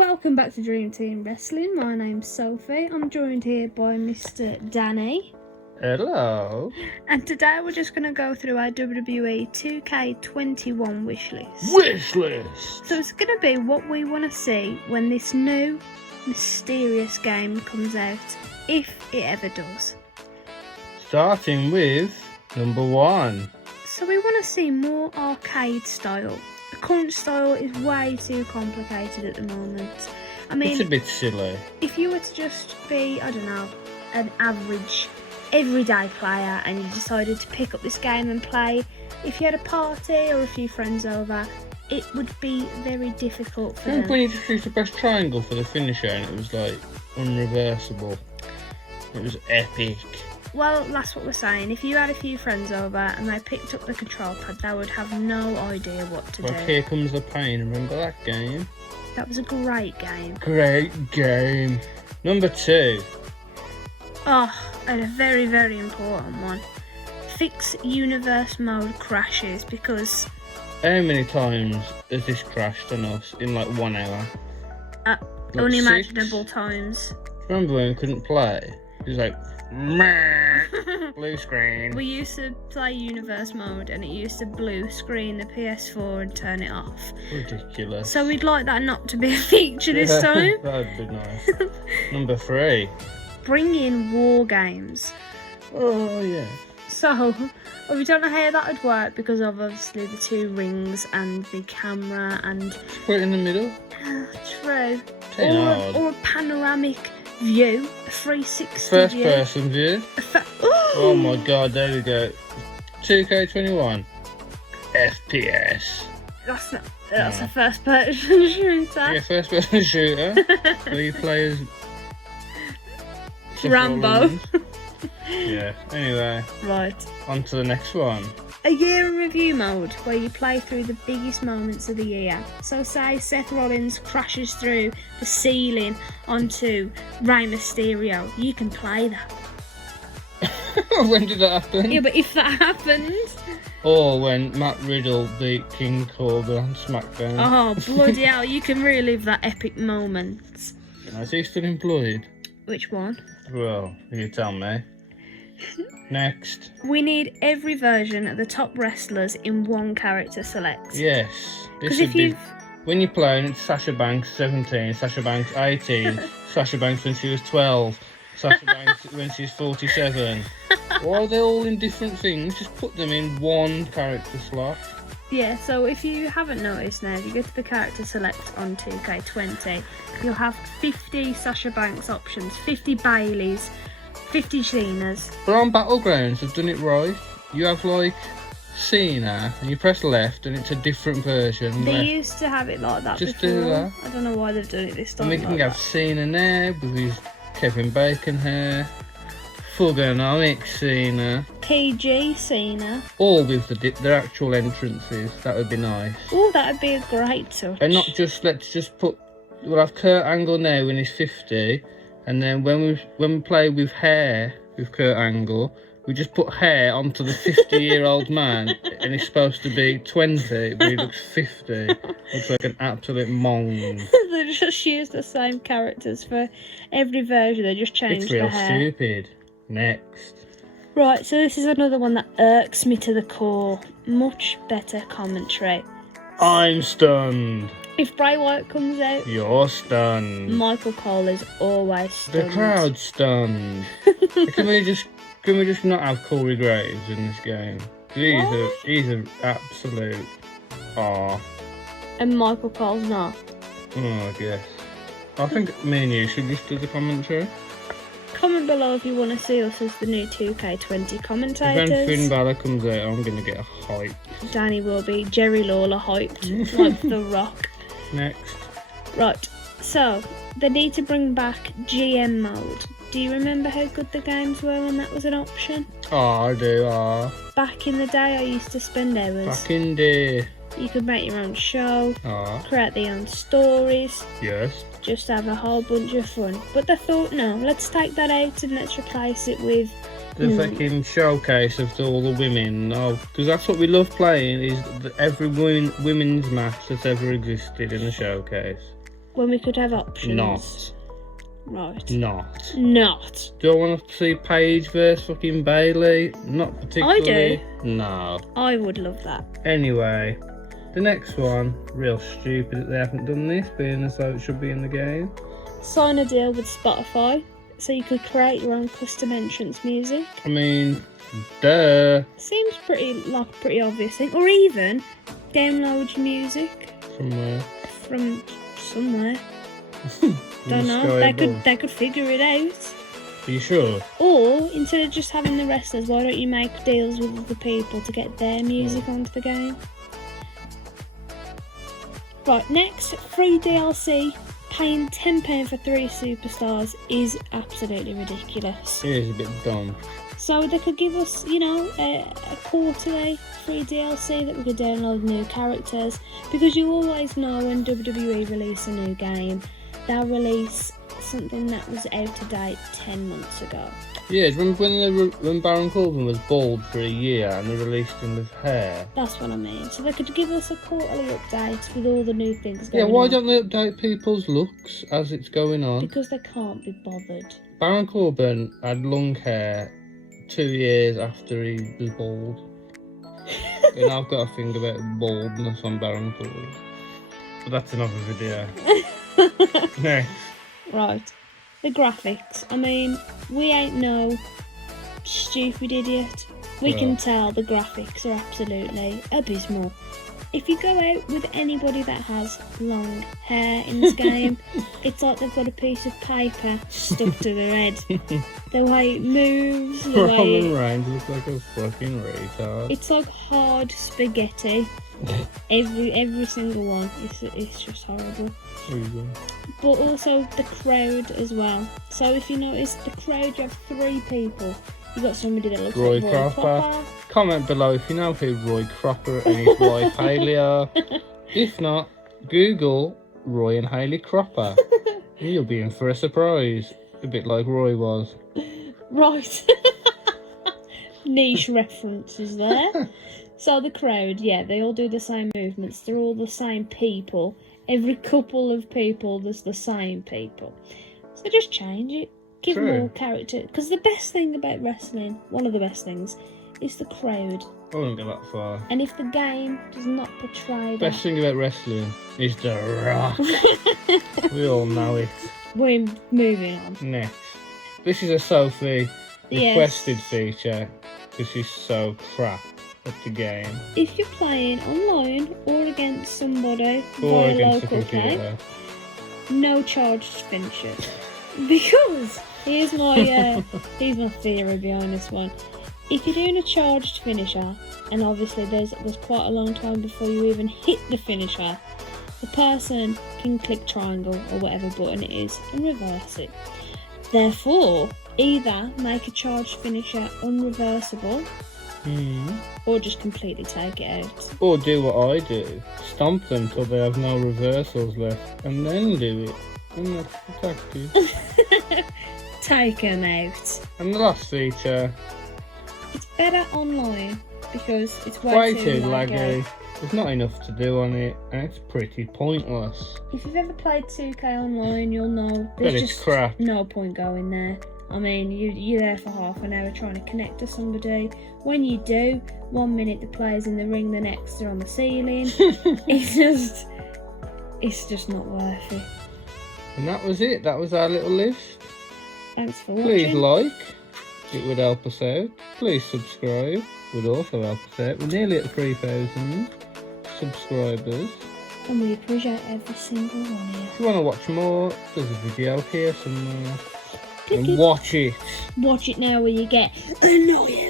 Welcome back to Dream Team Wrestling. My name's Sophie. I'm joined here by Mr. Danny. Hello. And today we're just going to go through our Wwe 2K21 wish list. Wish list! So it's going to be what we want to see when this new mysterious game comes out, if it ever does. Starting with number 1. So we want to see more arcade style. The current style is way too complicated at the moment. I mean, It's a bit silly. if you were to just be, I don't know, an average, everyday player and you decided to pick up this game and play, if you had a party or a few friends over, it would be very difficult for Remember them. when you just used to press triangle for the finisher and it was like unreversible? It was epic. Well, that's what we're saying. If you had a few friends over and they picked up the control pad, they would have no idea what to Well, do. Here Comes the Pain. Remember that game? That was a great game. Great game. Number 2. Oh, and a very, very important one. Fix universe mode crashes, because How many times has this crashed on us in like 1 hour? Like unimaginable 6? times. Remember when we couldn't play? It was like, meh, blue screen. We used to play universe mode and it used to blue screen the PS4 and turn it off. Ridiculous. So we'd like that not to be a feature this time. That'd be nice. Number 3. Bring in war games. Oh, yeah. So, well, we don't know how that would work because of obviously the 2 rings and the camera and... Put it in the middle. True. Ten hard. Or a panoramic view, a 360 First view. person view. Oh my god, there we go. 2K21. FPS. That's a first person shooter. Yeah, first person shooter. Where you play as Rambo. Yeah, anyway, Right. on to the next one. A year in review mode where you play through the biggest moments of the year. So say Seth Rollins crashes through the ceiling onto Rey Mysterio. You can play that. When did that happen? Yeah, but if that happened... Or when Matt Riddle beat King Corbin on SmackDown. Oh, bloody hell, you can relive that epic moment. Is he still employed? Which one? Well, you tell me. Next. We need every version of the top wrestlers in one character select. Yes. This Because would if be you've... when you're playing, it's Sasha Banks 17, Sasha Banks 18, Sasha Banks when she was 12, Sasha Banks when she's 47. Why are they all in different things? Just put them in one character slot. Yeah, so if you haven't noticed now, if you go to the character select on 2K20, you'll have 50 Sasha Banks options, 50 Baileys, 50 Cenas. But on Battlegrounds, they've done it right. You have like Cena, and you press left, and it's a different version. They left. used to have it like that Just before. do that. I don't know why they've done it this time. And we can like have that. Cena now with his Kevin Bacon hair, Fugonomic Cena, PG Cena. all with their actual entrances. That would be nice. Oh, that would be a great touch. And not just, let's just put, we'll have Kurt Angle now when he's 50, and then when we play with hair with Kurt Angle, we just put hair onto the 50-year-old man, and he's supposed to be 20, but he looks 50. Looks like an absolute mong. They just use the same characters for every version. They just change It's the real hair. stupid. Next. Right, so this is another one that irks me to the core. Much better commentary. I'm stunned. If Bray Wyatt comes out, You're stunned. Michael Cole is always stunned. The crowd's stunned. Can we just not have Corey Graves in this game? He's an absolute And Michael Cole's not. I guess. I think me and you should just do the commentary. Comment below if you want to see us as the new 2K20 When commentators. Finn Balor comes out, I'm gonna get a hype. Danny will be Jerry Lawler hyped, like The Rock. Next. Right, so they need to bring back GM mode. Do you remember how good the games were when that was an option? Oh, I do. Back in the day, I used to spend hours. Back in there. You could make your own show, Oh, create their own stories, yes. just have a whole bunch of fun. But they thought, no, let's take that out and let's replace it with... The fucking showcase of all the women. Oh, because that's what we love playing, is every women's match that's ever existed in the showcase. when we could have options. Not. Right. Not. Not. Do I want to see Paige versus fucking Bailey? Not particularly. I No. I would love that. Anyway, the next one, real stupid that they haven't done this, being as though it should be in the game. Sign a deal with Spotify so you could create your own custom entrance music. I mean, duh. Seems pretty obvious thing. Or even download your music Somewhere. from somewhere. In Don't the know. sky They above. could figure it out. Are you sure? Or instead of just having the wrestlers, why don't you make deals with other people to get their music onto the game? Right, next, free DLC. Paying £10 for 3 superstars is absolutely ridiculous. It is a bit dumb. So they could give us, a quarterly free DLC that we could download new characters. Because you always know when WWE release a new game, they'll release something that was out of date 10 months ago. Yeah, remember when Baron Corbin was bald for a year and they released him with hair? That's what I mean. So they could give us a quarterly update with all the new things going Yeah, on. why don't they update people's looks as it's going on? Because they can't be bothered. Baron Corbin had long hair 2 years after he was bald. And I've got a thing about baldness on Baron Corbin. But that's another video. Next. Right. The graphics. I mean, we ain't no stupid idiot. We can tell the graphics are absolutely abysmal. If you go out with anybody that has long hair in this game, it's like they've got a piece of paper stuck to their head. The way it moves, the way Roman Reigns looks like a fucking retard. it's like hard spaghetti. Every single one. It's just horrible. But also the crowd as well. So if you notice the crowd, you have 3 people. You got somebody that looks Roy like Roy Cropper. Cropper. Comment below if you know who Roy Cropper and his wife Hayley are. If not, Google Roy and Hayley Cropper. You'll be in for a surprise. A bit like Roy was. Right. Niche references there. So the crowd, yeah, they all do the same movements. They're all the same people. Every couple of people, there's the same people. So just change it. Give True. more character. Because the best thing about wrestling, one of the best things, is the crowd. I wouldn't go that far. And if the game does not portray that, Best thing about wrestling is The Rock. We all know it. we're moving on. Next. This is a Sophie Yes. requested feature because she's so crap at the game. If you're playing online or against somebody Or via against the local play, computer. no charged finishers. Because here's my theory behind this one. If you're doing a charged finisher, and obviously there's quite a long time before you even hit the finisher, the person can click triangle or whatever button it is and reverse it. Therefore, either make a charged finisher unreversible or just completely take it out. Or do what I do. Stomp them till they have no reversals left and then do it. And that's the tactic. Take them out. And the last feature, It's better online because it's way way too laggy. laggy. There's not enough to do on it and it's pretty pointless. If you've ever played 2K online, you'll know But there's it's just crap. no point going there. I mean, you're there for half an hour trying to connect to somebody. When you do, 1 minute the player's in the ring, the next they're on the ceiling. It's just not worth it. And that was it. That was our little list. Thanks for Please watching. like. It would help us out. Please subscribe. Would also help us out. We're nearly at 3,000 subscribers. And we appreciate every single one of you. If you want to watch more, there's a video here somewhere. Click And it. watch it. Watch it now where you get annoyed.